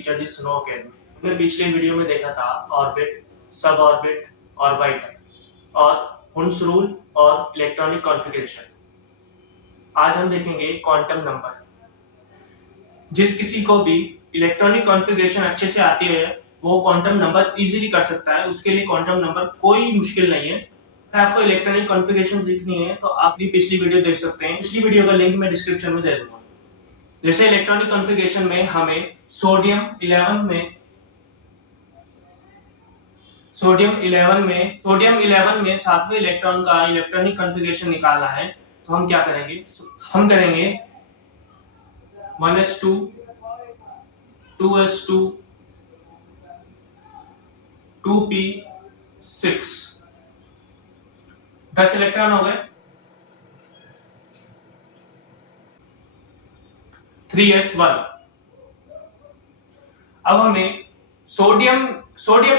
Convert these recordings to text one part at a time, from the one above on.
Teacher दी snow academy. हमने पिछले video में देखा था ऑर्बिट, सब ऑर्बिट, ऑर्बिट और हुंस रूल और इलेक्ट्रॉनिक कॉन्फ़िगरेशन। आज हम देखेंगे क्वांटम नंबर। जिस किसी को भी इलेक्ट्रॉनिक कॉन्फ़िगरेशन अच्छे से आती है वो क्वांटम नंबर इजीली कर सकता है। उसके लिए क्वांटम नंबर कोई मुश्किल नहीं है। आपको इलेक्ट्रॉनिक कॉन्फ़िगरेशन सीखनी है तो आप भी पिछली वीडियो देख सकते हैं। पिछली वीडियो का लिंक मैं डिस्क्रिप्शन में दे दूंगा। जैसे इलेक्ट्रॉनिक कॉन्फ़िगरेशन में हमें सोडियम 11 में सातवें इलेक्ट्रॉन का इलेक्ट्रॉनिक कॉन्फ़िगरेशन निकालना है। तो हम क्या करेंगे? हम करेंगे 1s2 2s2 2p6 10 इलेक्ट्रॉन हो गए। 3s1। अब हमें सोडियम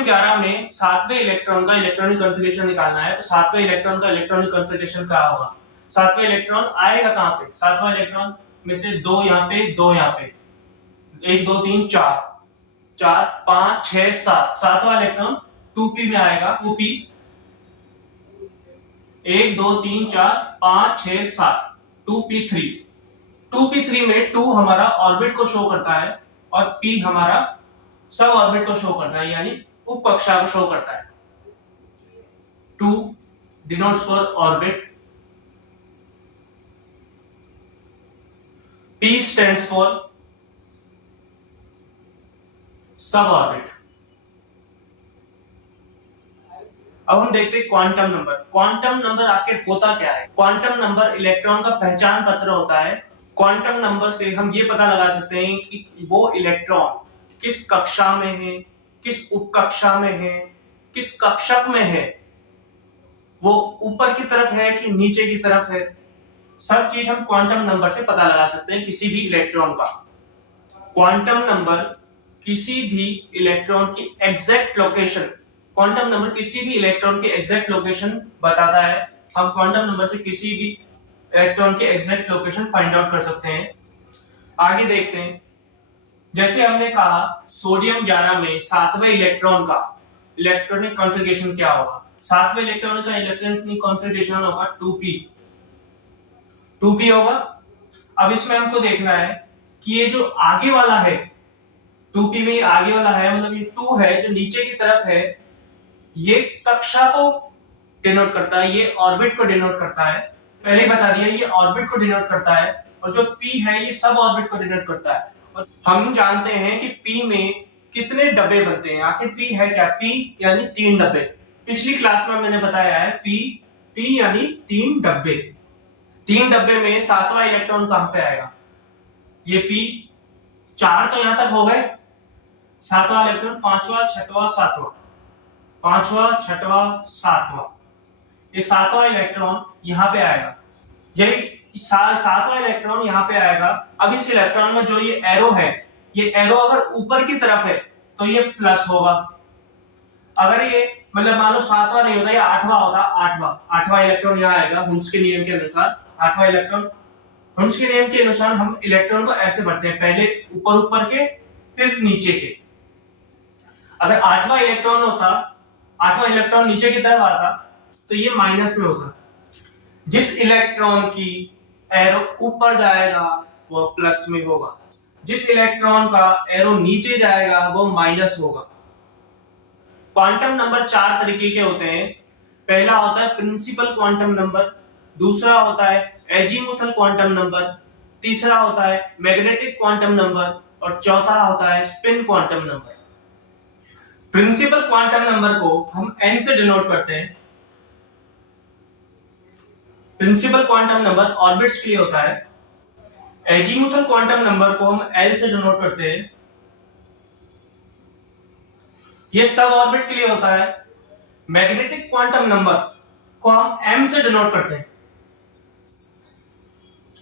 11 में सातवें इलेक्ट्रॉन का इलेक्ट्रॉनिक कॉन्फ़िगरेशन निकालना है। तो सातवें इलेक्ट्रॉन का इलेक्ट्रॉनिक कॉन्फ़िगरेशन क्या होगा? सातवें इलेक्ट्रॉन आएगा कहां पे? सातवां इलेक्ट्रॉन में से दो यहाँ पे, दो यहाँ पे, 1 2 3 4 4 5 6 7। सातवां इलेक्ट्रॉन 2p में आएगा। 2p 1 2 3 4 5 6 7 2p3। 2p3 में 2 हमारा ऑर्बिट को शो करता है और p हमारा सब ऑर्बिट को शो करता है, यानी उप कक्षा को शो करता है। 2 denotes for orbit, p stands for सब ऑर्बिट। अब हम देखते हैं क्वांटम नंबर। क्वांटम नंबर आखिर होता क्या है? क्वांटम नंबर इलेक्ट्रॉन का पहचान पत्र होता है। क्वांटम नंबर से हम ये पता लगा सकते हैं कि वो इलेक्ट्रॉन किस कक्षा में है, किस उपकक्षा में है, किस कक्षक में है, वो ऊपर की तरफ है कि नीचे की तरफ है। सब चीज हम क्वांटम नंबर से पता लगा सकते हैं किसी भी इलेक्ट्रॉन का। क्वांटम नंबर किसी भी इलेक्ट्रॉन की एग्जैक्ट लोकेशन, क्वांटम नंबर किसी भी इलेक्ट्रॉन की एग्जैक्ट लोकेशन बताता है। हम क्वांटम नंबर से किसी भी इलेक्ट्रॉन की एग्जैक्ट लोकेशन फाइंड आउट कर सकते हैं। आगे देखते हैं। जैसे हमने कहा सोडियम 11 में सातवें इलेक्ट्रॉन का इलेक्ट्रॉनिक कॉन्फ़िगरेशन क्या होगा? सातवें इलेक्ट्रॉन का इलेक्ट्रॉनिक कॉन्फ़िगरेशन होगा 2p होगा। अब इसमें हमको देखना है कि ये जो आगे वाला है 2p में, आगे वाला है मतलब ये 2 है जो नीचे की तरफ है, ये कक्षा को डिनोट करता है, ये ऑर्बिट को डिनोट करता है। पहले ही बता दिया ये ऑर्बिट को डिनोट करता है और जो p है ये सब ऑर्बिट को डिनोट करता है। और हम जानते हैं कि p में कितने डब्बे बनते हैं। आखिर p है क्या? p यानी 3 डब्बे। पिछली क्लास में मैंने बताया है p यानी 3 डब्बे। 3 डब्बे में सातवां इलेक्ट्रॉन कहां पे आएगा? ये p 4 तो यहां तक हो गए। सातवां इलेक्ट्रॉन पांचवा, छठवां, सातवां, पांचवा, छठवां, सातवां, ये सातवां इलेक्ट्रॉन यहां पे आएगा। यही सातवां इलेक्ट्रॉन यहां पे आएगा। अब इस इलेक्ट्रॉन में जो ये एरो है, ये एरो अगर ऊपर की तरफ है तो ये प्लस होगा। अगर ये मतलब मान लो सातवां नहीं होता, ये आठवां होता, आठवां इलेक्ट्रॉन यहां आएगा। हुंस के नियम के अनुसार आठवां इलेक्ट्रॉन, हुंस के नियम के अनुसार हम इलेक्ट्रॉन को ऐसे बढ़ते हैं, पहले ऊपर के फिर नीचे के। अगर आठवां इलेक्ट्रॉन होता, आठवां इलेक्ट्रॉन नीचे की तरफ आता तो ये माइनस में होता। जिस इलेक्ट्रॉन की एरो ऊपर जाएगा वो प्लस में होगा, जिस इलेक्ट्रॉन का एरो नीचे जाएगा वो माइनस होगा। क्वांटम नंबर 4 तरीके के होते हैं। पहला होता है प्रिंसिपल क्वांटम नंबर, दूसरा होता है एजीमुथल क्वांटम नंबर, तीसरा होता है मैग्नेटिक क्वांटम नंबर और चौथा होता है spin quantum number. Principal quantum number को हम n से डिनोट करते हैं। प्रिंसिपल क्वांटम नंबर ऑर्बिट्स के लिए होता है। एजीमुथल क्वांटम नंबर को हम L से डिनोट करते हैं, ये सब ऑर्बिट के लिए होता है। मैग्नेटिक क्वांटम नंबर को हम M से डिनोट करते हैं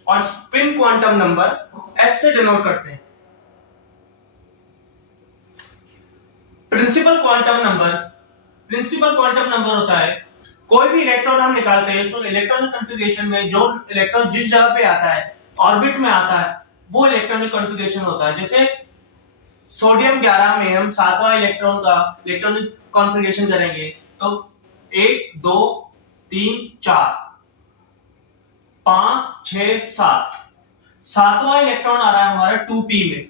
और स्पिन क्वांटम नंबर S से डिनोट करते हैं। प्रिंसिपल क्वांटम नंबर होता है कोई भी इलेक्ट्रॉन हम निकालते हैं उसमें इलेक्ट्रॉनिक कॉन्फ़िगरेशन में जो इलेक्ट्रॉन जिस जगह पे आता है ऑर्बिट में आता है वो इलेक्ट्रॉनिक कॉन्फ़िगरेशन होता है। जैसे सोडियम 11 में हम 7वां इलेक्ट्रॉन का इलेक्ट्रॉनिक कॉन्फ़िगरेशन करेंगे तो 1 2 3 4 5 6 7 7वां इलेक्ट्रॉन आ रहा है हमारा 2p में।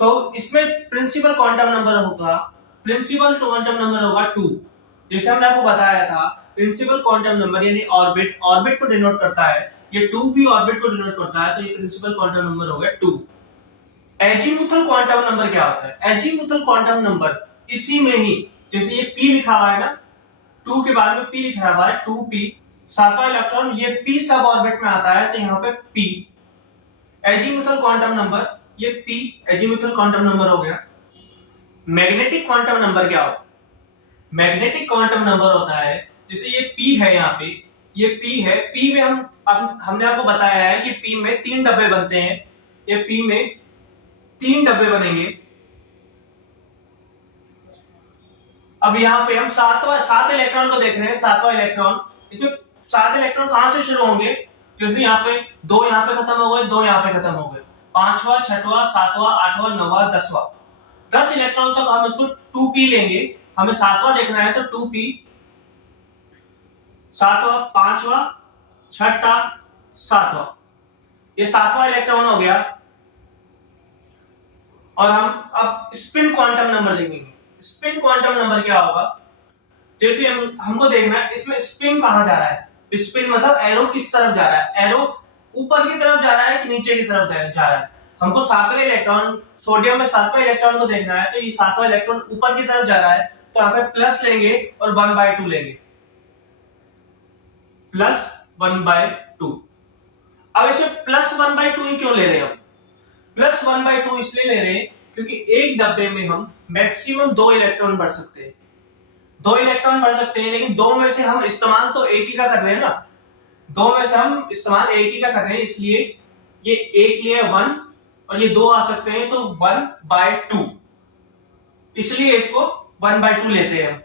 तो इसमें प्रिंसिपल क्वांटम नंबर होगा 2। जैसे हमने आपको बताया था प्रिंसिपल क्वांटम नंबर यानी ऑर्बिट को डिनोट करता है, ये 2p ऑर्बिट को डिनोट करता है, तो ये प्रिंसिपल क्वांटम नंबर हो गया 2। एजीमुथल क्वांटम नंबर क्या होता है? एजीमुथल क्वांटम नंबर इसी में ही, जैसे ये p लिखा हुआ है ना, 2 के बाद में p लिखा हुआ है 2p, 7वां इलेक्ट्रॉन ये p सब ऑर्बिट में आता है तो यहाँ पे p एजीमुथल क्वांटम नंबर, ये p एजीमुथल क्वांटम नंबर हो गया। मैग्नेटिक क्वांटम नंबर क्या होता है? मैग्नेटिक क्वांटम नंबर होता है, जैसे ये p है, यहाँ पे ये p है, p में हमने आपको बताया है कि p में 3 डब्बे बनते हैं, ये p में 3 डब्बे बनेंगे। अब यहाँ पे हम 7 इलेक्ट्रॉन को देख रहे हैं, 7वां इलेक्ट्रॉन, इसमें 7 इलेक्ट्रॉन कहां से शुरू होंगे? क्योंकि यहाँ पे 2 यहाँ पे खत्म हो गए, 2 यहाँ पे खत्म हो गए, 5वां 6वां 7वां 8वां 9वां 10वां, 10 इलेक्ट्रॉन तक हम इसको 2p लेंगे। हमें 7वां देखना है तो 2p, 7वां 5वां 6वां 7वां, ये 7वां इलेक्ट्रॉन हो गया। और हम अब स्पिन क्वांटम नंबर देखेंगे। स्पिन क्वांटम नंबर क्या होगा? जैसे हमको देखना है इसमें स्पिन कहां जा रहा है, स्पिन मतलब एरो किस तरफ जा रहा है, एरो ऊपर की तरफ जा रहा है कि नीचे की तरफ जा रहा है। हमको 7वां इलेक्ट्रॉन, सोडियम में 7वां इलेक्ट्रॉन को देखना है, तो ये 7वां इलेक्ट्रॉन ऊपर की तरफ जा रहा है, तो यहाँ पे प्लस लेंगे और 1/2 लेंगे, प्लस 1/2। अब इसमें प्लस 1/2 ही क्यों ले रहे हैं हम? प्लस 1/2 इसलिए ले रहे हैं क्योंकि एक डब्बे में हम मैक्सिमम 2 इलेक्ट्रॉन भर सकते हैं, 2 इलेक्ट्रॉन भर सकते हैं, लेकिन 2 में से हम इस्तेमाल तो एक ही का कर रहे हैं ना, 2 में से हम इस्तेमाल एक ही का कर रहे हैं, इसलिए ये एक लिए 1 और ये 2 आ सकते हैं, तो 1/2, इसलिए इसको 1/2 लेते हैं।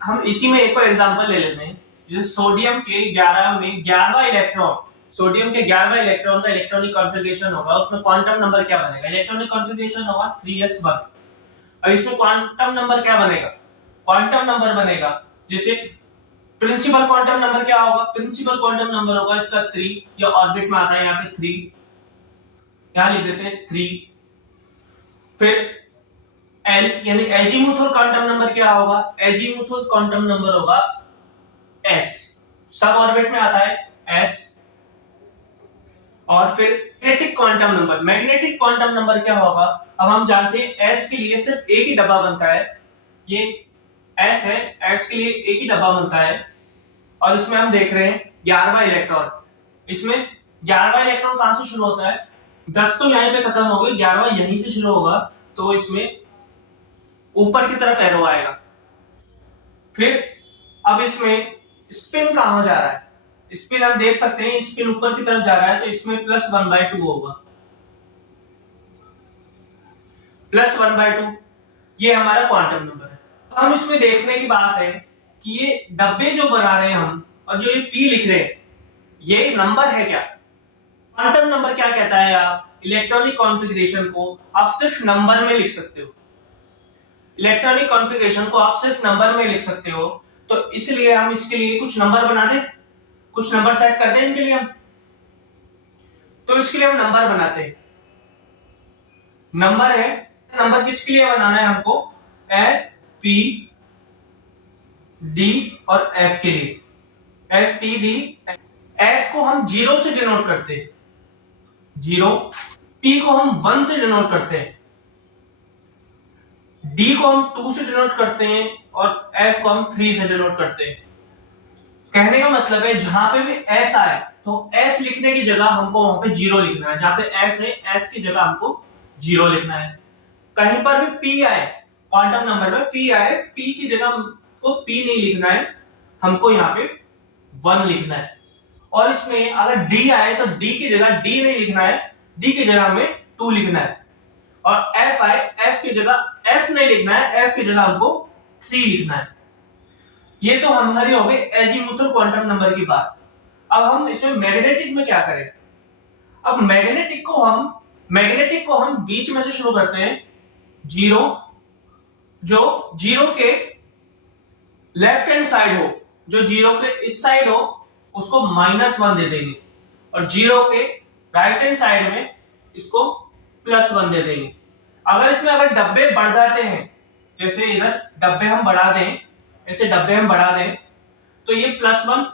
हम इसी में एक और एग्जांपल ले लेते हैं, जैसे सोडियम के 11 में 11वां इलेक्ट्रॉन, सोडियम के 11वां इलेक्ट्रॉन का इलेक्ट्रॉनिक कॉन्फ़िगरेशन होगा, उसमें क्वांटम नंबर क्या बनेगा? इलेक्ट्रॉनिक कॉन्फ़िगरेशन होगा 3s1। अब इसमें क्वांटम नंबर क्या बनेगा? क्वांटम नंबर बनेगा, जैसे प्रिंसिपल क्वांटम नंबर क्या होगा? प्रिंसिपल क्वांटम नंबर होगा इसका 3, या ऑर्बिट में आता है यहाँ पे 3, यहां लिख देते हैं 3। फिर एल यानी एजीमुथल क्वांटम नंबर क्या होगा? एजीमुथल क्वांटम नंबर होगा s, सब ऑर्बिट में आता है s। और फिर magnetic quantum number, magnetic quantum number क्या होगा? अब हम जानते हैं s के लिए सिर्फ एक ही डब्बा बनता है, ये s है, s के लिए एक ही डब्बा बनता है, और इसमें हम देख रहे हैं 11वां इलेक्ट्रॉन। इसमें 11वां इलेक्ट्रॉन कहां से शुरू होता है? 10 तो यहीं पे खत्म हो गई, 11वां यहीं से शुरू होगा, तो इसमें ऊपर की तरफ एरो आएगा। फिर अब इसमें स्पिन कहां जा रहा है? स्पिन हम देख सकते हैं, स्पिन ऊपर की तरफ जा रहा है, तो इसमें प्लस 1/2 होगा, प्लस 1/2, ये हमारा क्वांटम नंबर है। हम इसमें देखने की बात है कि ये डब्बे जो बना रहे हैं हम, और जो ये p लिख रहे हैं, ये नंबर है क्या? क्वांटम नंबर क्या कहता है? आप इलेक्ट्रॉनिक कॉन्फ़िगरेशन को आप सिर्फ नंबर में लिख सकते हो, इलेक्ट्रॉनिक कॉन्फ़िगरेशन को आप सिर्फ नंबर में लिख सकते हो, तो इसलिए हम इसके लिए कुछ नंबर बना दें, कुछ नंबर सेट कर दें इनके लिए हम। तो इसके लिए हम नंबर बनाते हैं, नंबर है, नंबर किसके लिए बनाना है हमको? S, P, D और F के लिए। S, P, D, S को हम 0 से डिनोट करते हैं, 0, P को हम 1 से डिनोट करते हैं, D को हम 2 से डिनोट करते हैं, और F को हम 3 से डिनोट करते हैं। कहने का मतलब है जहां पे भी S आए तो S लिखने की जगह हमको वहां पे 0 लिखना है, जहां पे S है S की जगह हमको 0 लिखना है। कहीं पर भी P आए, क्वांटम नंबर में P आए, P की जगह हमको P नहीं लिखना है, हमको यहाँ पे 1 लिखना है। और इसमें अगर D आए तो D की जगह D नहीं लिखना है, D की जगह हमें 2 लिखना है। और F आए, F की जगह F नहीं लिखना है, F की जगह हमको 3 लिखना है। ये तो हमारी हो गई एजीमुथल क्वांटम नंबर की बात। अब हम इसमें मैग्नेटिक में क्या करें? अब मैग्नेटिक को हम बीच में से शुरू करते हैं, जीरो, जो जीरो के लेफ्ट हैंड साइड हो, जो जीरो के इस साइड हो उसको -1 दे देंगे, और जीरो के राइट हैंड साइड में इसको +1 दे देंगे। अगर इसमें अगर डब्बे बढ़ जाते हैं, जैसे इधर डब्बे हम बढ़ा दें, ऐसे डब्बे हम बढ़ा दें, तो ये +1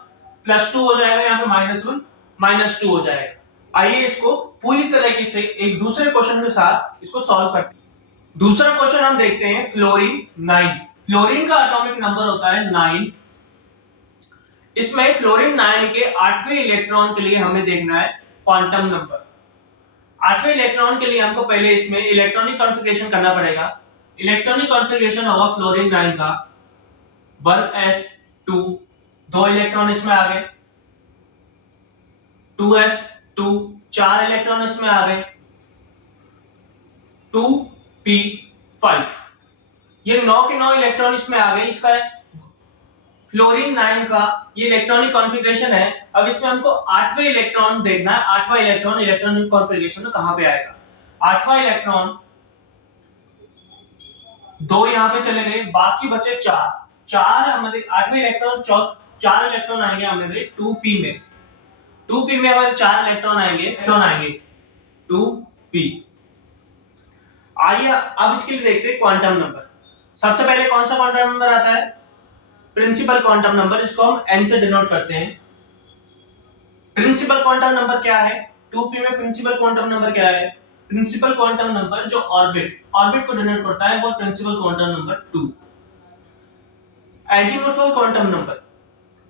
+2 हो जाएगा, यहाँ पे -1 -2 हो जाएगा। आइए इसको पूरी तरीके से एक दूसरे क्वेश्चन के साथ इसको सॉल्व करते हैं। दूसरा क्वेश्चन हम देखते हैं फ्लोरीन 9। फ्लोरीन का एटॉमिक नंबर होता है 9। इसमें फ्लोरीन 9 के 8वें इलेक्ट्रॉन के लिए हमें देखना है क्वांटम नंबर। 8वें इलेक्ट्रॉन के लिए हमको पहले इसमें इलेक्ट्रॉनिक कॉन्फ़िगरेशन करना पड़ेगा। इलेक्ट्रॉनिक कॉन्फ़िगरेशन होगा फ्लोरीन 9 का 1s2, 2 इलेक्ट्रॉन इसमें आ गए, 2s2, 4 इलेक्ट्रॉन इसमें आ गए, 2p5, ये 9 के 9 इलेक्ट्रॉन इसमें आ गए। इसका फ्लोरीन 9 का ये इलेक्ट्रॉनिक कॉन्फ़िगरेशन है। अब इसमें हमको 8वें इलेक्ट्रॉन देखना है। 8वां इलेक्ट्रॉन इलेक्ट्रॉनिक कॉन्फ़िगरेशन में कहां पे आएगा? 8वां इलेक्ट्रॉन 2 यहां पे चले गए, बाकी बचे 4 हमारे 8वें इलेक्ट्रॉन 4 इलेक्ट्रॉन आएंगे हमारे 2p में। 2p में हमारे 4 इलेक्ट्रॉन आएंगे 2p। आइए अब इसके लिए देखते हैं क्वांटम नंबर। सबसे पहले कौन सा क्वांटम नंबर आता है? प्रिंसिपल क्वांटम नंबर, इसको हम n से डिनोट करते हैं। प्रिंसिपल क्वांटम नंबर क्या है? 2p में प्रिंसिपल क्वांटम नंबर क्या है? प्रिंसिपल क्वांटम नंबर जो ऑर्बिट को डिनोट करता है वो principal quantum number 2। Azimuthal quantum number,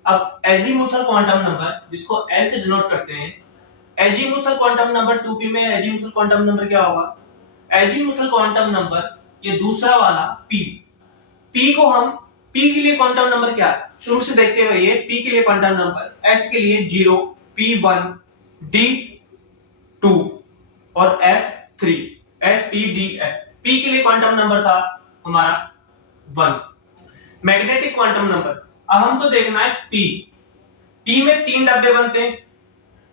अब एजीमुथल क्वांटम नंबर जिसको L से डिनोट करते हैं, एजीमुथल क्वांटम नंबर 2p में एजीमुथल क्वांटम नंबर क्या होगा? एजीमुथल क्वांटम नंबर ये दूसरा वाला p को हम p के लिए क्वांटम नंबर क्या था शुरू से देखते हुए, ये p के लिए क्वांटम नंबर s के लिए 0, p1, d2 और f3, s p d f। p के लिए क्वांटम नंबर था हमारा 1। मैग्नेटिक क्वांटम नंबर, अब हमको देखना है p में 3 डब्बे बनते हैं।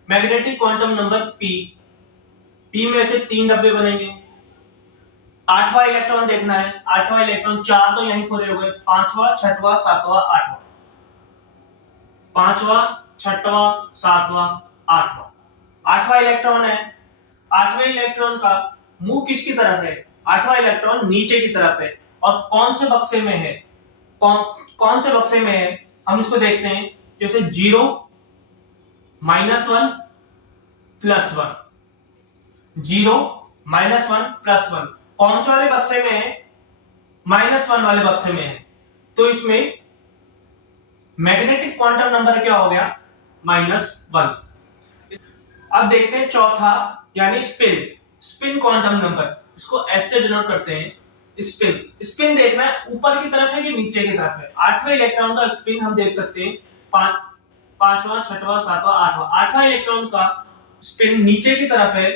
मैग्नेटिक क्वांटम नंबर p में से 3 डब्बे बनेंगे। 8वां इलेक्ट्रॉन देखना है। 8वां इलेक्ट्रॉन 4 तो यहीं पूरे हो गए, 5वां 6वां 7वां 8वां, 5वां 6वां 7वां 8वां। 8वां इलेक्ट्रॉन है। 8वें इलेक्ट्रॉन का मुंह किसकी तरफ है? 8वां इलेक्ट्रॉन नीचे की तरफ है। और कौन से बक्से में है? कौन से बक्से में है हम इसको देखते हैं। जैसे 0, -1, +1, 0, -1, +1, कौन से वाले बक्से में है? -1 वाले बक्से में है। तो इसमें मैग्नेटिक क्वांटम नंबर क्या हो गया? -1। अब देखते हैं चौथा, यानी स्पिन क्वांटम नंबर, इसको S से डिनोट करते हैं। स्पिन देखना है ऊपर की तरफ है कि नीचे की तरफ है। 8वें इलेक्ट्रॉन का स्पिन हम देख सकते हैं 5वां 6वां 7वां 8वां। 8वां इलेक्ट्रॉन का स्पिन नीचे की तरफ है,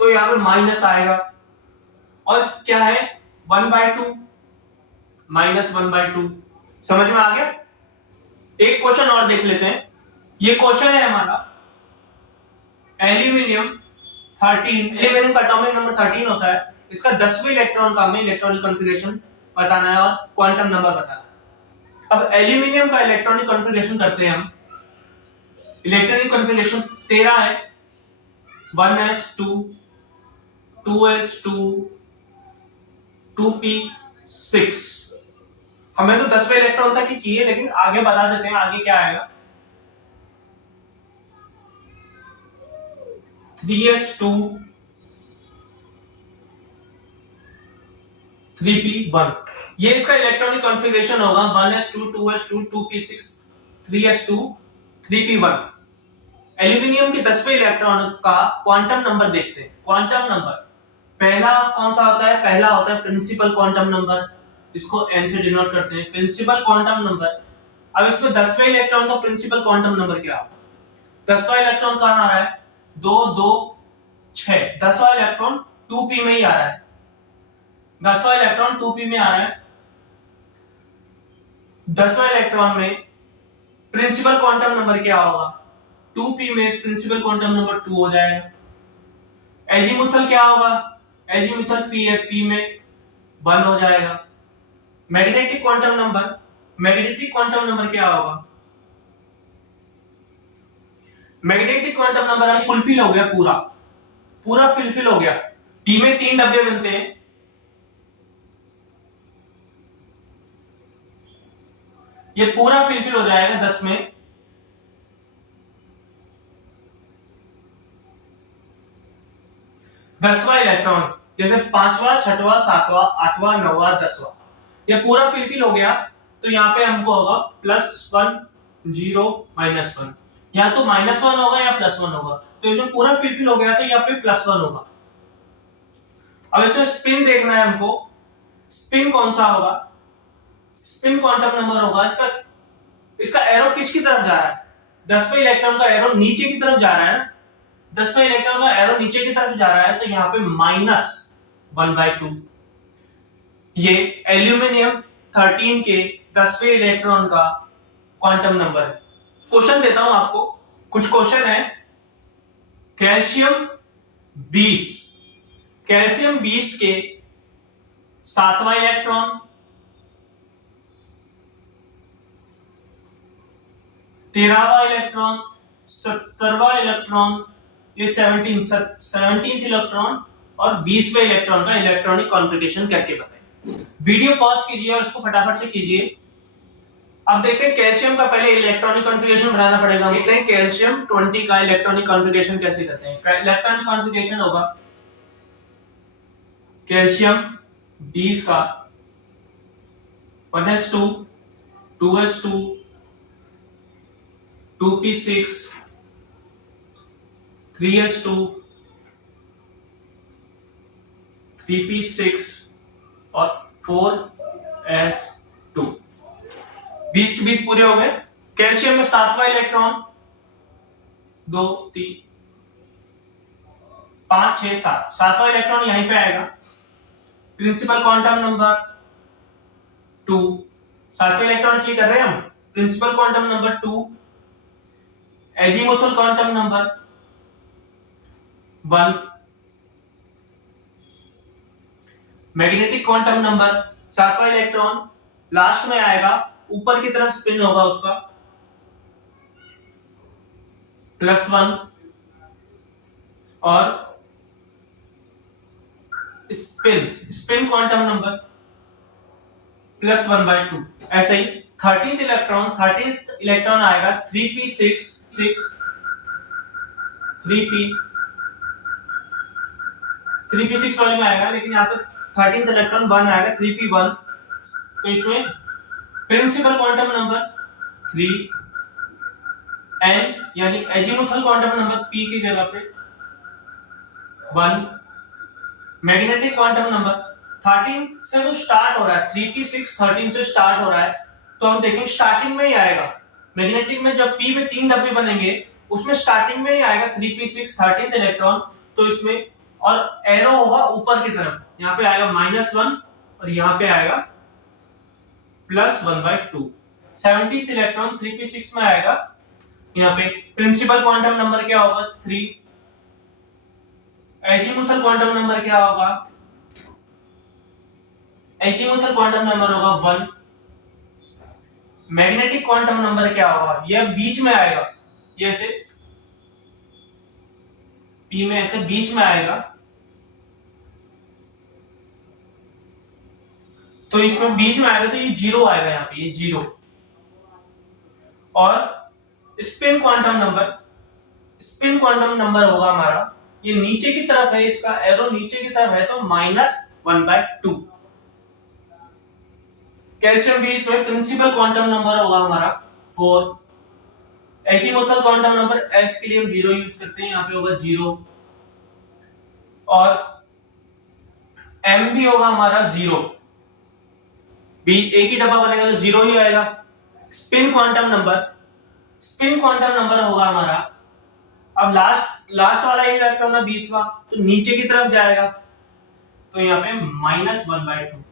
तो यहां पे माइनस आएगा। और क्या है? 1/2, -1/2। समझ में आ गया? एक क्वेश्चन और देख लेते हैं। ये क्वेश्चन है हमारा एल्यूमिनियम 13। एल्यूमिनियम का एटॉमिक नंबर 13 होता है। इसका 10वें इलेक्ट्रॉन का हमें इलेक्ट्रॉनिक कॉन्फ़िगरेशन बताना है और क्वांटम नंबर बताना है। अब एल्यूमिनियम का इलेक्ट्रॉनिक कॉन्फ़िगरेशन करते हैं हम। इलेक्ट्रॉनिक कॉन्फ़िगरेशन 13 है, 1s2, 2s2, 2p6। हमें तो 10वें इलेक्ट्रॉन तक ही चाहिए, लेकिन आगे बता देते हैं आगे क्या आएगा। 3s2, 3p1, ये इसका इलेक्ट्रॉनिक कॉन्फ़िगरेशन होगा। 1s2, 2s2, 2p6, 3s2, 3p1। Aluminium के 10वें इलेक्ट्रॉन का क्वांटम नंबर देखते हैं। क्वांटम नंबर पहला कौन सा होता है? पहला होता है प्रिंसिपल क्वांटम नंबर, इसको n से डिनोट करते हैं। Principal quantum number. अब इसमें 10वें इलेक्ट्रॉन का प्रिंसिपल क्वांटम नंबर क्या होगा? 10वां इलेक्ट्रॉन कहां आ रहा है? 2, 2, 6। 10वां इलेक्ट्रॉन 2p में ही आ रहा है। 10वां इलेक्ट्रॉन 2p में आ रहा है। 10वां इलेक्ट्रॉन में प्रिंसिपल क्वांटम नंबर क्या होगा? 2p में प्रिंसिपल क्वांटम नंबर 2 हो जाएगा। एजीमुथल क्या होगा? एजीमुथल पी है, पी में 1 हो जाएगा। मैग्नेटिक क्वांटम नंबर क्या होगा? मैग्नेटिक क्वांटम नंबर फुलफिल हो गया, पूरा फुलफिल हो गया। पी में 3 डब्बे बनते हैं, ये पूरा फुलफिल हो जाएगा 10 में। दसवां इलेक्ट्रॉन, जैसे 5वां, 6वां, 7वां, 8वां, 9वां, 10वां, ये पूरा फुलफिल हो गया। तो यहाँ पे हमको होगा +1 0 -1, या तो -1 होगा या +1 होगा। तो इसमें पूरा फुलफिल हो गया तो यहाँ पे +1 होगा। अब इसमें स्पिन देखना है हमको, स्पिन कौन सा होगा? स्पिन क्वांटम नंबर होगा इसका एरो किसकी तरफ जा रहा है? 10वें इलेक्ट्रॉन का एरो नीचे की तरफ जा रहा है ना, 10वें इलेक्ट्रॉन का एरो नीचे की तरफ जा रहा है, तो यहाँ पे -1/2 ये एल्यूमिनियम 13 के 10वें इलेक्ट्रॉन का क्वांटम नंबर है। क्वेश्चन देता हूं आपको, कुछ क्वेश्चन है। कैल्शियम 20 के 7वां इलेक्ट्रॉन, 13वां इलेक्ट्रॉन, 17वां इलेक्ट्रॉन, ये 17th इलेक्ट्रॉन और 20वें इलेक्ट्रॉन का इलेक्ट्रॉनिक कॉन्फ़िगरेशन करके बताएं। वीडियो पॉज कीजिए और इसको फटाफट से कीजिए। अब देखते हैं कैल्शियम का पहले इलेक्ट्रॉनिक कॉन्फ़िगरेशन बनाना पड़ेगा। देखते हैं कैल्शियम 20 का इलेक्ट्रॉनिक कॉन्फ़िगरेशन कैसे करते हैं। इलेक्ट्रॉनिक कॉन्फ़िगरेशन होगा कैल्शियम 20 का 1s2 2s2 2p6 3s2 3p6 और 4s2। 20 के 20 पूरे हो गए। कैल्शियम में 7वां इलेक्ट्रॉन 2 3 5 6 7, 7वां इलेक्ट्रॉन यहीं पे आएगा। प्रिंसिपल क्वांटम नंबर 2, 7वें इलेक्ट्रॉन की कर रहे हैं हम। Principal quantum number 2, azimuthal quantum number 1, magnetic quantum number 7वां इलेक्ट्रॉन लास्ट में आएगा, ऊपर की तरफ स्पिन होगा उसका +1 और स्पिन क्वांटम नंबर +1/2। ऐसे ही 13th इलेक्ट्रॉन आएगा 3p6 3p6 वाले में आएगा, लेकिन यहाँ पे 13th इलेक्ट्रॉन 1 आएगा 3p1। तो इसमें प्रिंसिपल क्वांटम नंबर 3 n यानी एजीमुथल क्वांटम नंबर p की जगह पे 1, मैग्नेटिक क्वांटम नंबर 13 से वो स्टार्ट हो रहा है, 3p6 13 से स्टार्ट हो रहा है। तो हम देखें स्टार्टिंग में ही आएगा। मैग्नेटिक में जब p में 3 डब्बे बनेंगे उसमें स्टार्टिंग में ही आएगा 3p6 13th इलेक्ट्रॉन। तो इसमें और एरो होगा ऊपर की तरफ, यहाँ पे आएगा -1 और यहाँ पे आएगा +1/2। 17th इलेक्ट्रॉन 3p6 में आएगा। यहाँ पे प्रिंसिपल क्वांटम नंबर क्या होगा 3, एजीमुथल क्वांटम नंबर क्या होगा, एजीमुथल क्वांटम नंबर होगा 1, मैग्नेटिक क्वांटम नंबर क्या होगा, यह बीच में आएगा, ये ऐसे p में ऐसे बीच में आएगा। तो इसमें बीच में आएगा तो ये 0 आएगा, यहाँ पे ये 0। और स्पिन क्वांटम नंबर होगा हमारा, ये नीचे की तरफ है, इसका एरो नीचे की तरफ है, तो -1/2। कैल्शियम 20 में प्रिंसिपल क्वांटम नंबर होगा हमारा 4, एजीमुथल क्वांटम नंबर s के लिए हम 0 यूज करते हैं, यहाँ पे होगा 0, और m भी होगा हमारा 0, एक ही डब्बा बनेगा तो 0 ही आएगा। स्पिन क्वांटम नंबर होगा हमारा, अब लास्ट वाला इलेक्ट्रॉन है 20वां, तो नीचे की तरफ जाएगा, तो यहाँ पे -1/2।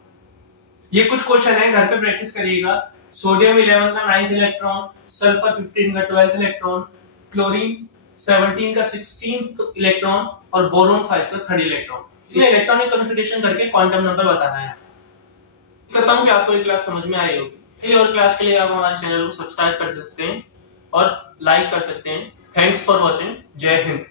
ये कुछ क्वेश्चन है, घर पे प्रैक्टिस करिएगा। सोडियम 11 का 9th इलेक्ट्रॉन, सल्फर 15 का 12th इलेक्ट्रॉन, क्लोरीन 17 का 16th इलेक्ट्रॉन और बोरोन 5 का 3rd इलेक्ट्रॉन। इसमें इलेक्ट्रॉनिक कॉन्फ़िगरेशन करके क्वांटम नंबर बताना है। करता हूँ कि आपको ये क्लास समझ में आई होगी। किसी और क्लास के लिए आप हमारे चैनल को सब्सक्राइब कर सकते हैं और लाइक कर सकते हैं। Thanks for watching. जय हिंद।